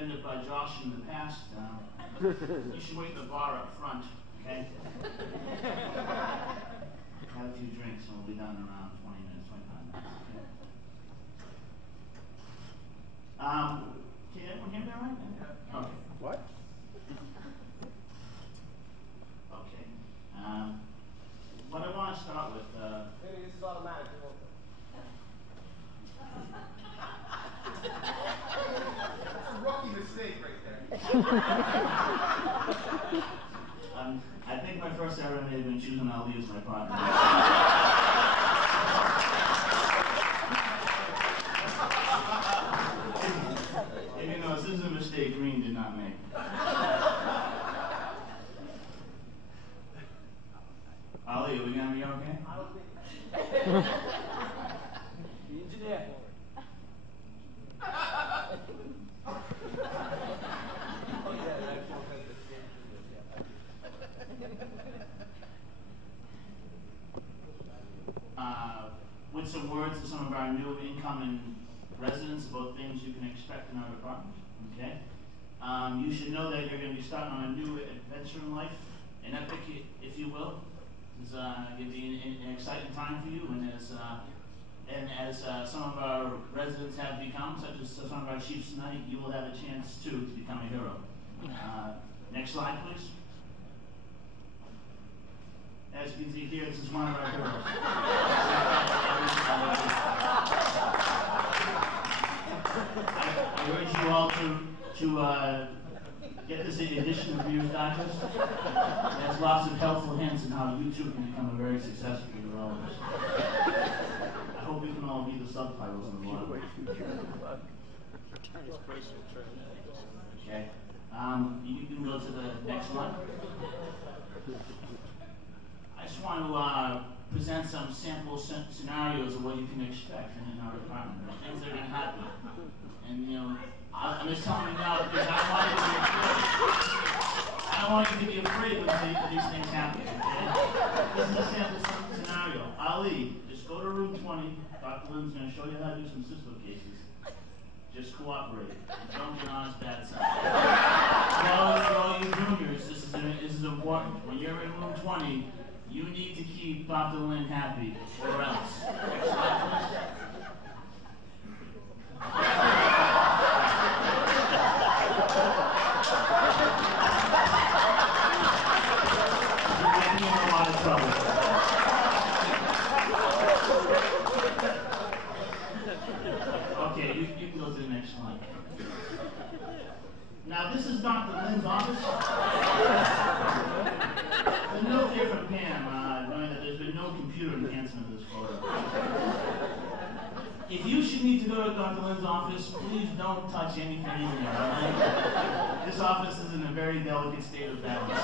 offended by Josh in the past, you should wait in the bar up front, okay? Have a few drinks and we'll be done in around 20 minutes, 25 minutes, okay? Can everyone hear me all right? Yeah. Okay. What? Okay. What I want to start with... Maybe this is automatic. That's a rookie mistake right there. I think my first error may have been choosing Ali as my partner. And you know, this is a mistake Green did not make. Ali, are we going to be okay? I don't think. The engineer. With some words to some of our new incoming residents about things you can expect in our department, okay? You should know that you're going to be starting on a new adventure in life, an epic, if you will. It's going to be an exciting time for you, and as some of our residents have become, such as some of our chiefs tonight, you will have a chance too to become a hero. Next slide, please. As you can see here, this is one of our heroes. I urge you all to get this edition of Reader's Digest. It has lots of helpful hints on how you too can become a very successful urologist. I hope we can all read the subtitles on the bottom. Okay. You can go to the next one. I just want to present some sample scenarios of what you can expect in our department, things that are going to happen. And you know, I'm just telling you now because I don't want you to be afraid when these things happen. Okay? This is a sample scenario. Ali, just go to room 20. Dr. Lynn's going to show you how to do some cysto cases. Just cooperate. Don't get on his bad side. For all you juniors, this is important. When you're in room 20, you need to keep Dr. Lynn happy, or else. Next slide, please. You're getting in a lot of trouble. Okay, you can go to the next slide. Now, this is Dr. Lynn's office. The note here from Pam, knowing that there's been no computer enhancement of this photo. If you should need to go to Dr. Lynn's office, please don't touch anything in there, all right? This office is in a very delicate state of balance.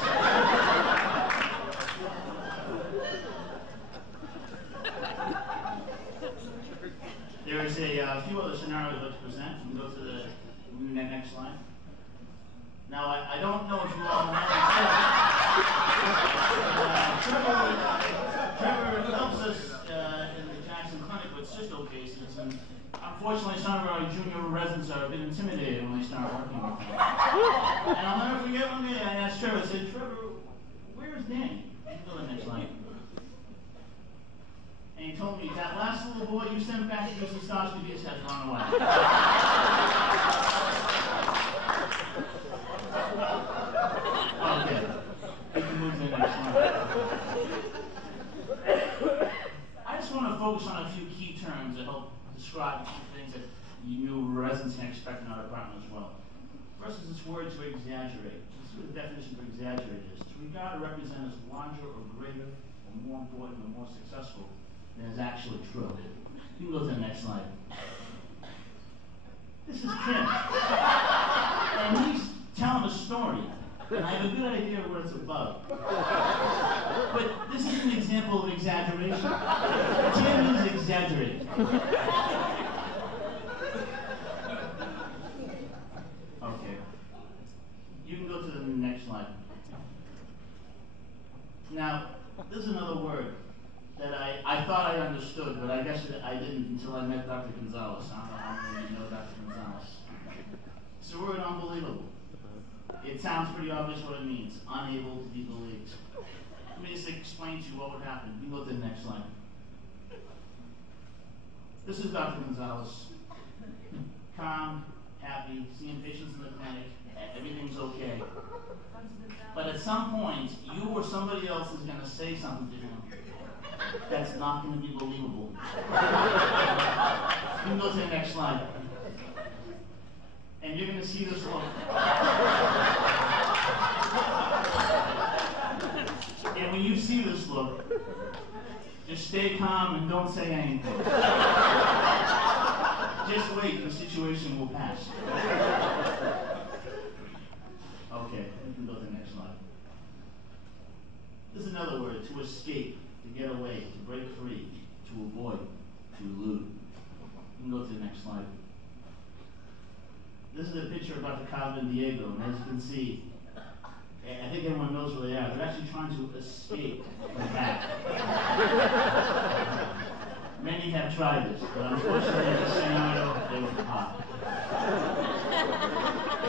There is a few other scenarios I'd like to present. We can go to the next slide. Now, I don't know if you all know. Trevor helps us in the Jackson Clinic with cysto cases, and unfortunately, some of our junior residents are a bit intimidated when they start working with him. And I'll never forget one day I asked Trevor, I said, Trevor, where's Danny? You can go to the next slide. And he told me, that last little boy you sent back to do some cystoscopies has run away. Okay, we can move to the next slide. I just want to focus on a few key terms that help describe the things that you new residents can expect in our department as well. First is this word to exaggerate. This is what the definition for exaggerate is. To regard or represent as larger or greater or more important or more successful than is actually true. You can go to the next slide. This is Kim. And he's telling a story. And I have a good idea of what it's about. But this is an example of exaggeration. Tim is exaggerating. Okay. You can go to the next slide. Now, this is another word that I thought I understood, but I guess I didn't until I met Dr. Gonzalez. I don't know how many of you know Dr. Gonzalez. It's the word unbelievable. It sounds pretty obvious what it means. Unable to be believed. Let me just explain to you what would happen. You can go to the next slide. This is Dr. Gonzalez. Calm, happy, seeing patients in the clinic. Everything's okay. But at some point, you or somebody else is going to say something to him that's not going to be believable. You can go to the next slide. And you're going to see this look. And when you see this look, just stay calm and don't say anything. Just wait, the situation will pass. Okay, you can go to the next slide. This is another word, to escape, to get away, to break free, to avoid, to elude. You can go to the next slide. This is a picture of Dr. Carmen and Diego, and as you can see, I think everyone knows where they are. They're actually trying to escape from that. Many have tried this, but unfortunately in this scenario, they were caught.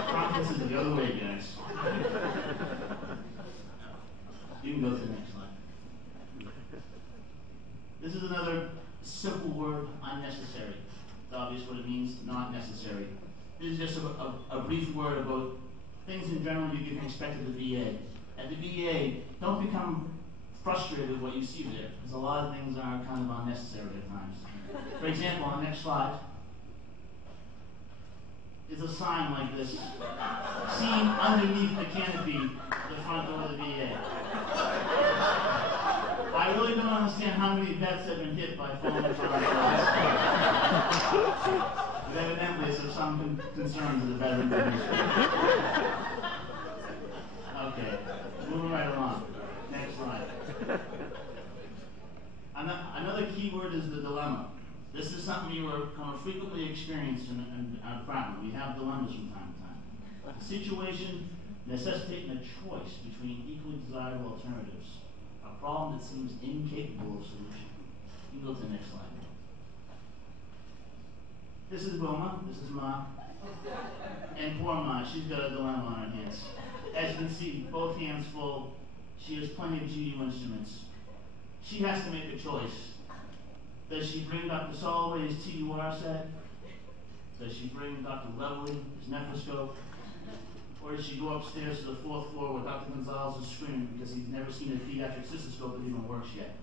Conference is the other way, guys. You can go to the next slide. This is another simple word, unnecessary. It's obvious what it means, not necessary. This is just a brief word about things in general you can expect at the VA. At the VA, don't become frustrated with what you see there, because a lot of things are kind of unnecessary at times. For example, on the next slide, is a sign like this, seen underneath the canopy of the front door of the VA. I really don't understand how many vets have been hit by falling from evidently there's some concerns of the veteran community. Okay, moving right along. Next slide. Another key word is the dilemma. This is something you are going to frequently experience in our department. We have dilemmas from time to time. A situation necessitating a choice between equally desirable alternatives. A problem that seems incapable of solution. You can go to the next slide. This is Wilma, this is Ma, and poor Ma, she's got a dilemma on her hands. As you can see, both hands full. She has plenty of GU instruments. She has to make a choice. Does she bring Dr. Soloway's TUR set? Does she bring Dr. Levely, his nephroscope? Or does she go upstairs to the 4th floor where Dr. Gonzalez is screaming because he's never seen a pediatric cystoscope that even works yet?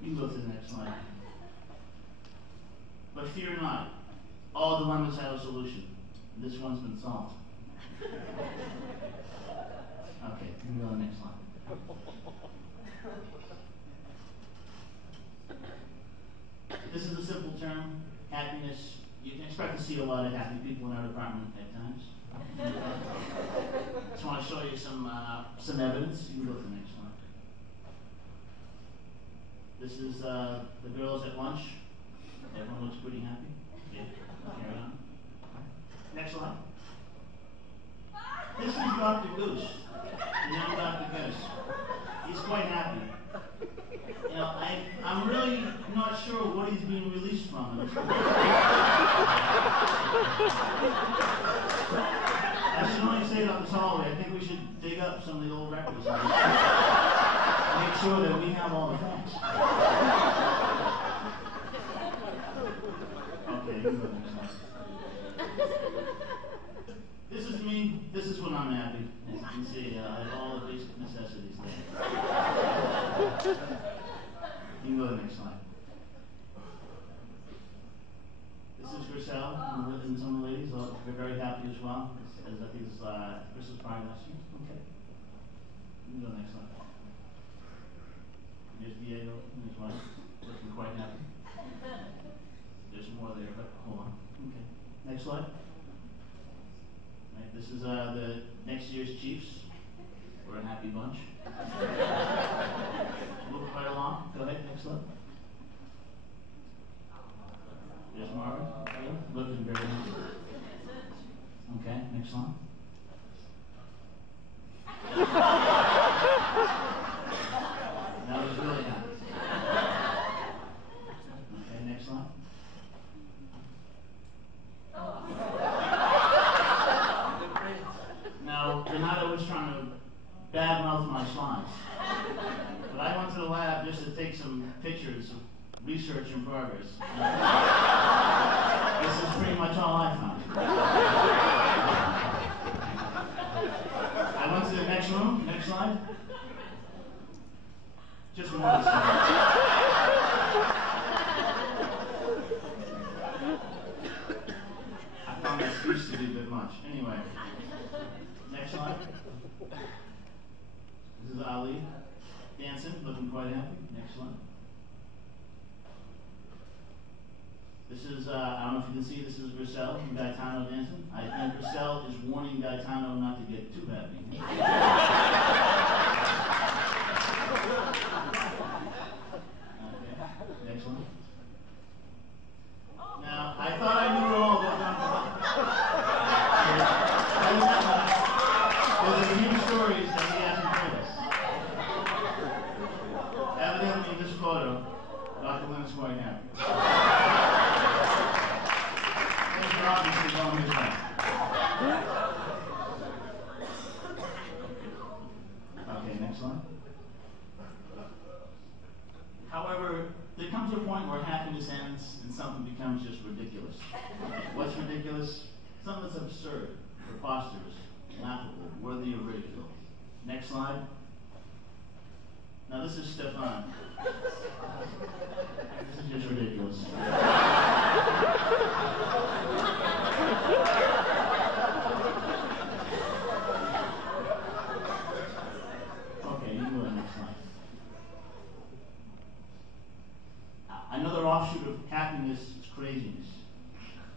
You can go to the next slide. But fear not, all dilemmas have a solution. This one's been solved. Okay, you can go to the next slide. This is a simple term, happiness. You can expect to see a lot of happy people in our department at times. Just want to show you some evidence. You can go to the next slide. This is the girls at lunch. Everyone looks pretty happy. Okay, carry on. Next slide. This is Dr. Goose, the young Dr. Goose. He's quite happy. You know, I'm really not sure what he's being released from. I should only say it on this hallway. I think we should dig up some of the old records and make sure that we have all the facts. Okay, you can go next slide. This is me. This is when I'm happy. As you can see, I have all the basic necessities there. You can go to the next slide. This is Griselle and some of the ladies. They're very happy as well. As I think this was probably last year. Okay. You can go to the next slide. Here's Diego and his wife. Looking quite happy. There's more there, but hold on. Okay. Next slide. Right, this is the next year's Chiefs. We're a happy bunch. Move right along. Go ahead, next slide. There's Marvin. Looking very happy. Okay, next slide. That was really happy. Okay, next slide. mouth my slides. But I went to the lab just to take some pictures of research in progress. This is pretty much all I found. I went to the next room. Next slide. Just one slide. I found that speech to be a bit much. Anyway, next slide. This is Ali dancing, looking quite happy. Next slide. This is, I don't know if you can see, this is Grisel from Gaetano dancing. I think Grisel is warning Gaetano not to get too happy. Okay, next one. Now, I thought I knew all about there's a few stories that he hasn't told us. Evidently, in this photo, Dr. Lynn is quite happy. Things are obviously going his way. Okay, next one. However, there comes a point where happiness ends and something becomes just ridiculous. What's ridiculous? Something that's absurd, preposterous, laughable, worthy of ridicule. Next slide. Now this is Stefan. This is just ridiculous. Okay, you can go to the next slide. Another offshoot of happiness is craziness.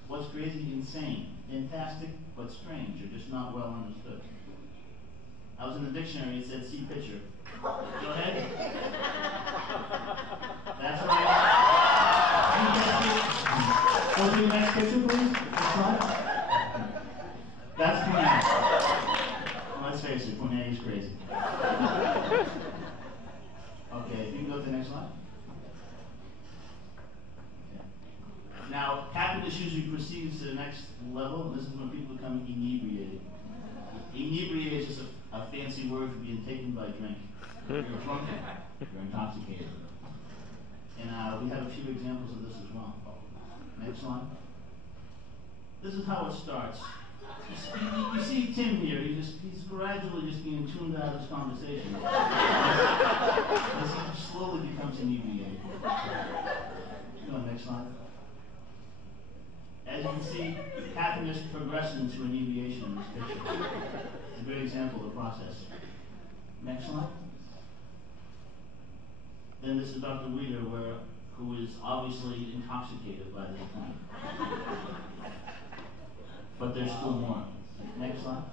What's crazy? Insane. Fantastic, but strange, or just not well understood. I was in the dictionary, it said see picture. Go ahead. That's right. Go to the next picture, please. Next slide. That's Pune. Let's face it, Pune is crazy. Okay, you can go to the next slide. Now, happiness usually proceeds to the next level. This is when people become inebriated. Inebriated is just a fancy word for being taken by drink. You're drunken. You're intoxicated. And we have a few examples of this as well. Next one. This is how it starts. You see Tim here. He's gradually just being tuned out of this conversation. As he slowly becomes inebriated. Go on, next slide. As you can see, happiness progresses into inebriation in this picture. It's a great example of the process. Next slide. Then this is Dr. Weeder, who is obviously intoxicated by this point. But there's still more. Next slide.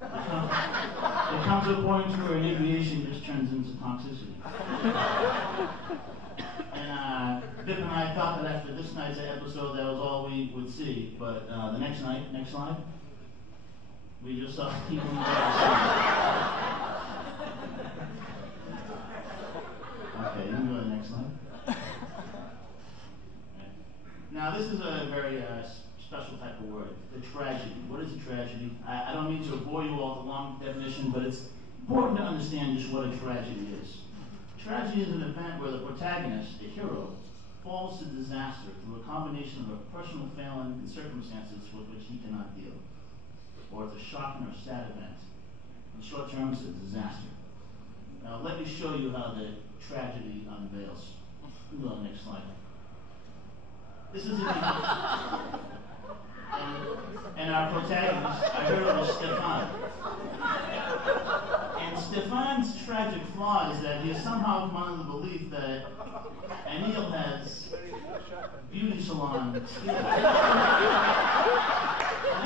There comes a point where inebriation just turns into toxicity. And Vip and I thought that after this night's episode, that was all we would see. But the next night, next slide, we just saw people in the Okay, you can go to the next slide. Now, this is a very special type of word, the tragedy. What is a tragedy? I don't mean to bore you all with a long definition, but it's important to understand just what a tragedy is. Tragedy is an event where the protagonist, the hero, falls to disaster through a combination of a personal failing and circumstances with which he cannot deal. Or it's a shocking or sad event. In short term, it's a disaster. Now, let me show you how the tragedy unveils. Go to the next slide. This is and our protagonist, I heard it was Stefan. And Stefan's tragic flaw is that he has somehow come under the belief that Anil has beauty salon skills. And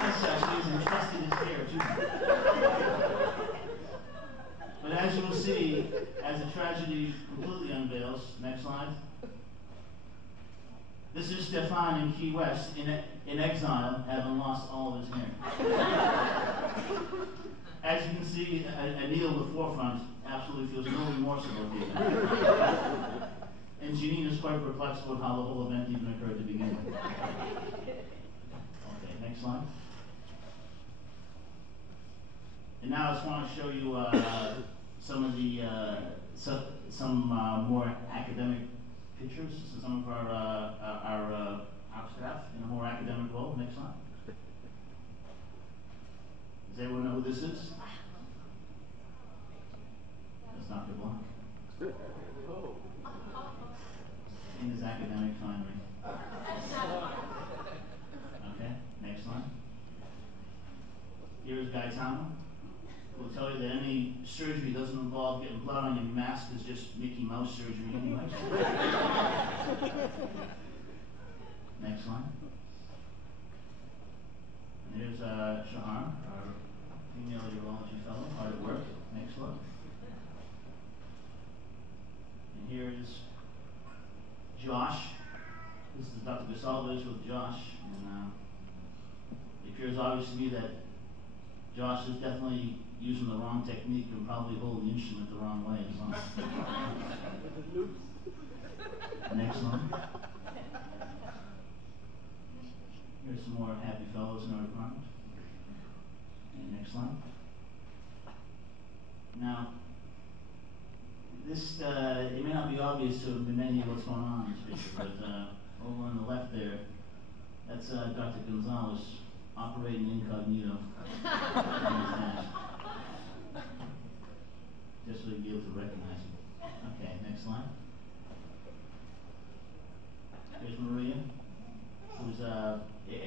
as such, he's entrusted his hair to him. But as you will see, as the tragedy completely unveils, next slide. This is Stefan in Key West, in exile, having lost all of his hair. As you can see, Anil in the forefront absolutely feels no remorse about the event. And Janine is quite perplexed about how the whole event even occurred to begin with. Okay, next slide. And now I just want to show you some of the more academic pictures. This is some of our staff in a more academic role. Next slide. Does everyone know who this is? That's Dr. Blanc. In his academic finery. Okay, next slide. Here's Gaetano. We'll tell you that any surgery doesn't involve getting blood on your mask is just Mickey Mouse surgery anyway. Next slide. And here's Shahar, our female urology fellow, hard at work. Next slide. And here's Josh. This is Dr. Gasalvas with Josh. And it appears obvious to me that Josh is definitely using the wrong technique and probably holding the instrument the wrong way as well. Next one. Here's some more happy fellows in our department. And next slide. Now, this, it may not be obvious to many what's going on in this picture, but over on the left there, that's Dr. Gonzalez operating incognito. Just so you'll be able to recognize him. Okay, next slide. Here's Maria, who's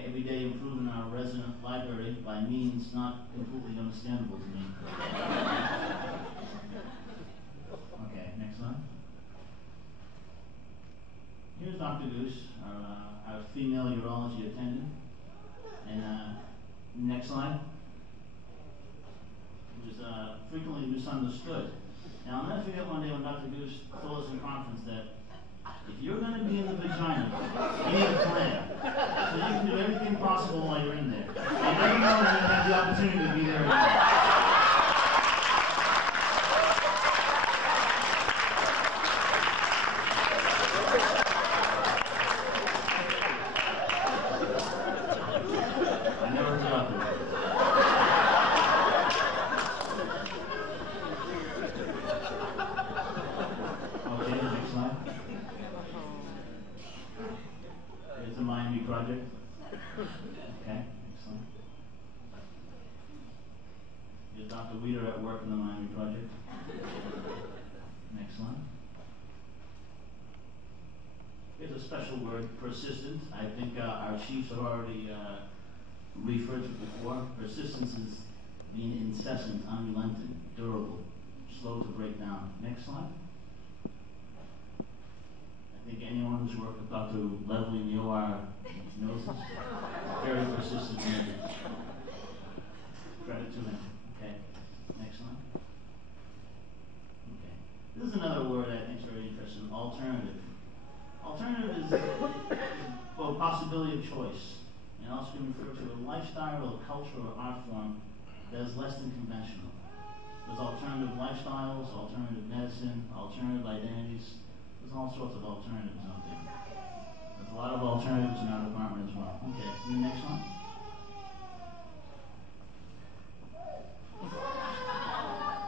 every day improving our resident library by means not completely understandable to me. Okay, next slide. Here's Dr. Goose, our female urology attendant. And next slide. It was frequently misunderstood. Now, I'll never forget one day when Dr. Goose told us in conference that if you're going to be in the vagina, you need a plan. So you can do everything possible while you're in there. You never know when you're going to have the opportunity to be there again. Project. Okay, excellent. Here's Dr. Weeder at work in the Miami Project. Next one. Here's a special word, persistent. I think our chiefs have already referred to it before. Persistence is being incessant, unrelenting, durable, slow to break down. Next slide. I think anyone who's worked with Dr. Levely in the OR knows this. Very persistent method. Credit to him. Okay. Next one. Okay. This is another word I think is very interesting. Alternative. Alternative is a possibility of choice. And also can refer to a lifestyle, a culture, or art form that is less than conventional. There's alternative lifestyles, alternative medicine, alternative identities. There's all sorts of alternatives out there. There's a lot of alternatives in our department as well. Okay, the next one.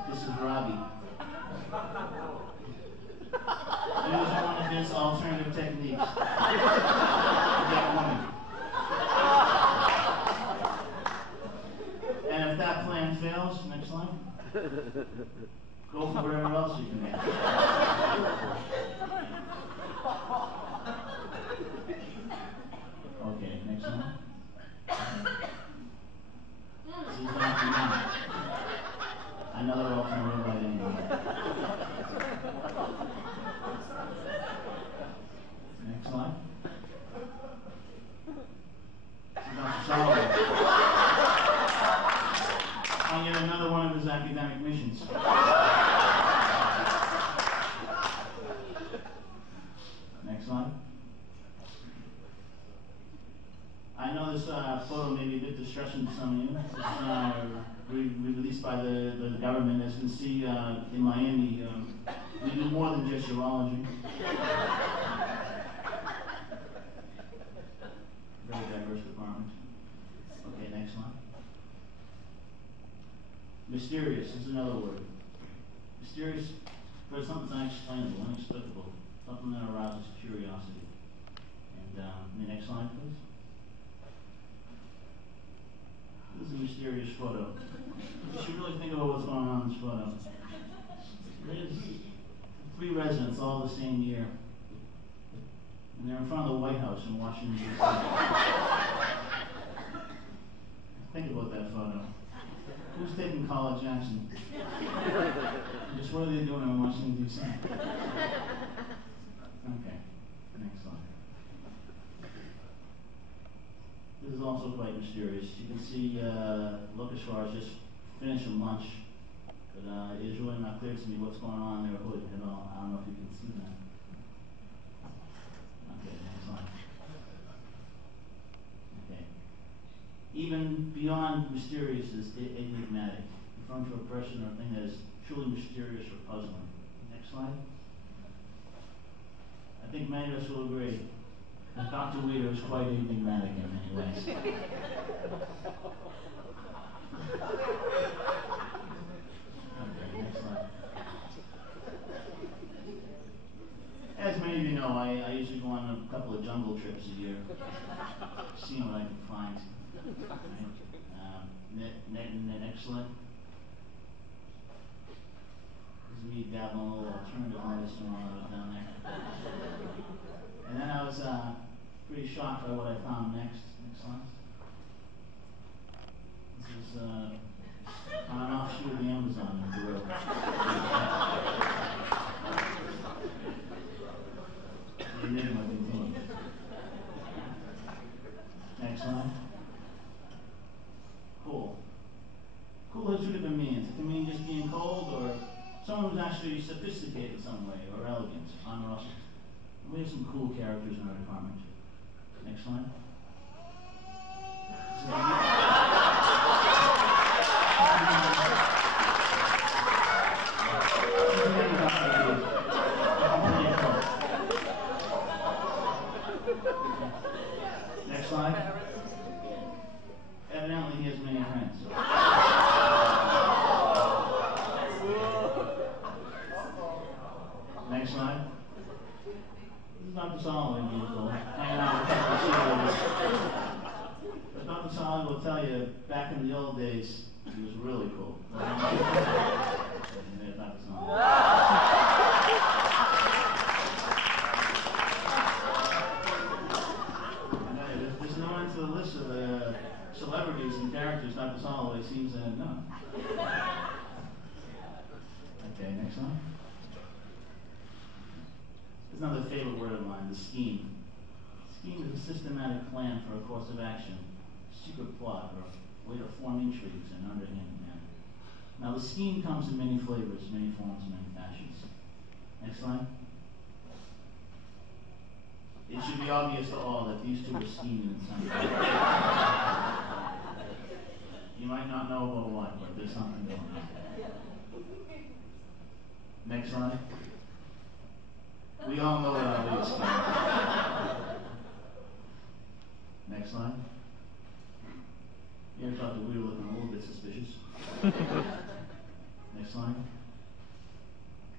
This is Robbie. Use one of his alternative techniques. That woman. And if that plan fails, next line. Go for wherever else you can get. Okay, next one. This is Dr. Young. Another alternative identity. Next slide. This is Dr. Solomon. On yet another one of his academic missions. Next slide. I know this photo may be a bit distressing to some of you. This is released by the government. As you can see, in Miami, we do more than just urology. Very diverse department. Okay, next one. Mr. mysterious is another word. Mysterious for something unexplainable, inexplicable, something that arouses curiosity. And the next slide, please. This is a mysterious photo. You should really think about what's going on in this photo. There's 3 residents all the same year. And they're in front of the White House in Washington, D.C. Think about that photo. Who's taking College Jackson? Just what are they doing in Washington, D.C.? Okay, next slide. This is also quite mysterious. You can see Lucas just finishing lunch, but it is really not clear to me what's going on in their hood at all. I don't know if you can see that. Okay, next slide. Okay. Even beyond mysterious is enigmatic, referring to a person or a thing that is truly mysterious or puzzling. Next slide. I think many of us will agree that Dr. Weeder is quite enigmatic in many ways. Okay, next slide. As many of you know, I usually go on a couple of jungle trips a year, seeing what I can find. Next slide. This is me dabbling a little alternative medicine while I was down there. And then I was pretty shocked by what I found next. Next slide. This is on an offshoot of the Amazon in Peru. The enigma continues. Next slide. Cool. Cool has 2 different meanings. It can mean just being cold, or someone who's actually sophisticated in some way, or elegant, on Russell. We have some cool characters in our department. Next slide. Next slide. Evidently, he has many friends. Next slide. Dr. Solomon usual, hanging out with Dr. Solomon. But Dr. Solomon will tell you, back in the old days, he was really cool. Dr. Solomon. There's no end to the list of celebrities and characters Dr. Solomon seems to have known. Okay, next one. There's another favorite word of mine, the scheme. Scheme is a systematic plan for a course of action, secret plot, or a way to form intrigues in an underhanded manner. Now, the scheme comes in many flavors, many forms, many fashions. Next slide. It should be obvious to all that these 2 are scheming in some way. You might not know about what, but there's something going on. Next slide. We all know that Ali is scheming. Next slide. Here, Dr. Weir looking a little bit suspicious. Next slide.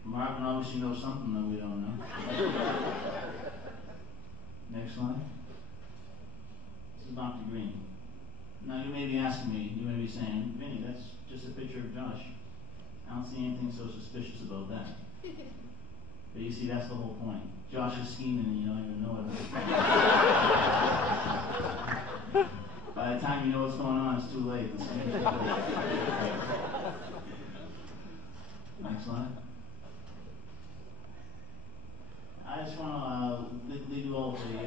Marvin obviously knows something that we don't know. Next slide. This is Dr. Green. Now you may be asking me, you may be saying, Vinny, that's just a picture of Josh. I don't see anything so suspicious about that. But you see, that's the whole point. Josh is scheming and you don't even know it. By the time you know what's going on, it's too late. Next slide. I just want to leave you all with a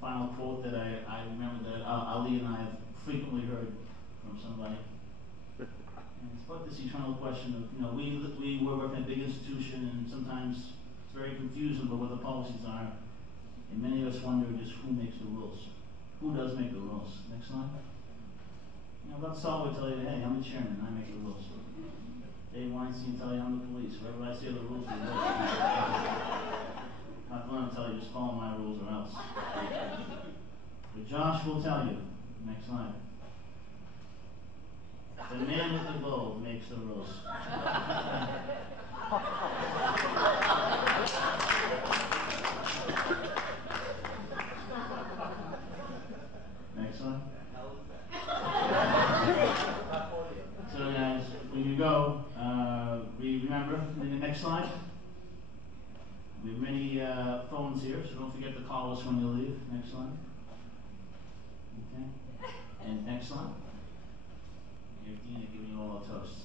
final quote that I remember that Ali and I have frequently heard from somebody. And it's about this eternal question of, we work in a big institution, and sometimes it's very confusing about what the policies are. And many of us wonder just who makes the rules. Who does make the rules? Next slide. Dr. Saul would tell you, hey, I'm the chairman, I make the rules. Dave Weinstein will tell you I'm the police. Wherever I say the rules, the rules. Not going to tell you, just follow my rules or else. But Josh will tell you. Next slide. The man with the gold makes the roast. Next one. So guys, when you go, remember, in the next slide, we have many phones here, so don't forget to call us when you leave. Next slide. Okay. And next slide. Here's Dina giving you all a toast.